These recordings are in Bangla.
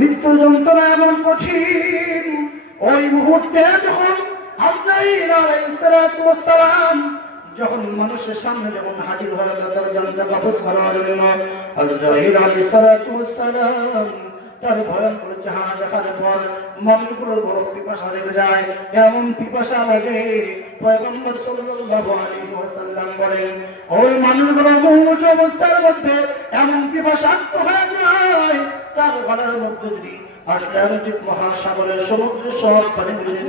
মৃত্যু যন্ত্রণা এমন কঠিন, ওই মুহূর্তে যখন আজরাইল আলাইহিস সালাতু ওয়াস সালাম যখন মানুষের সামনে যখন হাজির হয় তার জানটা কবজ করার জন্য, আজরাইল আলাইহিস সালাতু ওয়াস সালাম তার ভয়ঙ্কর চেহারা দেখার পর মানুষগুলোর বড় পিপাসা লেগে যায়। এমন পিপাসা লাগে পয়গম্বর সাল্লাল্লাহু আলাইহি ওয়াসাল্লাম বলেন, ওই মানুষগুলো মুমূর্ষু অবস্থার মধ্যে এমন পিপাসার্ত হয়ে যায়, তার গলার মধ্যে যদি আটলান্টিক মহাসাগরের সমুদ্রের সব পানিগুলো যদি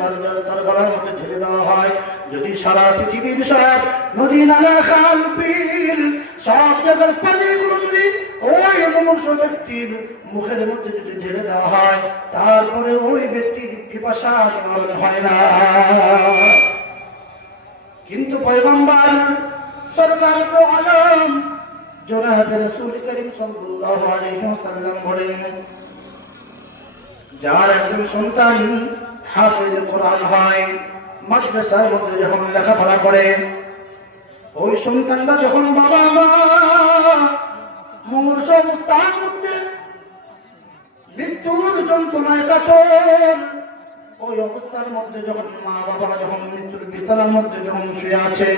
তার গলার মধ্যে ঢেলে দেওয়া হয়, যদি সারা পৃথিবীর সব নদী নালা খাল বিল সব জায়গার পানিগুলো যদি ওই মুমূর্ষু ব্যক্তির মুখের মধ্যে যদি ঢেলে দেওয়া হয়, তারপরে ওই ব্যক্তির পিপাসা নিবারণ হয় না। কিন্তু পয়গম্বর সরকার তো আলম জনাব রাসূল করিম সাল্লাল্লাহু আলাইহি ওয়াসাল্লাম বলেন, যার একজন সন্তান হাফেজ কোরআন হয়, মাদ্রাসার মধ্যে যখন লেখাপড়া করে, ওই সন্তানটা যখন বাবা মা মুমূর্ষু অবস্থার মধ্যে মৃত্যুর যন্ত্রণায় কাতর, ওই অবস্থার মধ্যে যখন মা বাবা যখন মৃত্যুর বিছানার মধ্যে যখন শুয়ে আছে,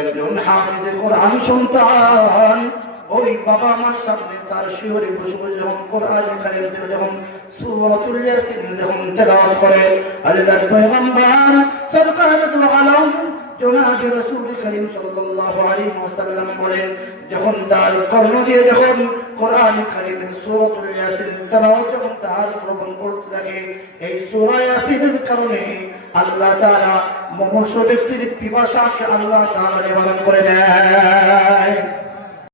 একজন হাফেজ কোরআন সন্তান ওই বাবা মার সামনে তার শিহরে বসে বসে যখন কোরআন কারীম যখন সূরাতুল ইয়াসিন যখন তেলাওয়াত করে, আল্লাহর পয়গম্বর সরকারুল আলম জনাব রাসূল করিম সাল্লাল্লাহু আলাইহি ওয়াসাল্লাম বলেন, যখন তার কর্ণ দিয়ে যখন কোরআন কারীমের সূরাতুল ইয়াসিন তেলাওয়াত যখন তার শ্রবণ করতে থাকে, এই সূরা ইয়াসিনের কারণে আল্লাহ তাআলা মুমূর্ষু ব্যক্তির পিপাসাকে আল্লাহ তাআলা নিবারণ করে দেয়।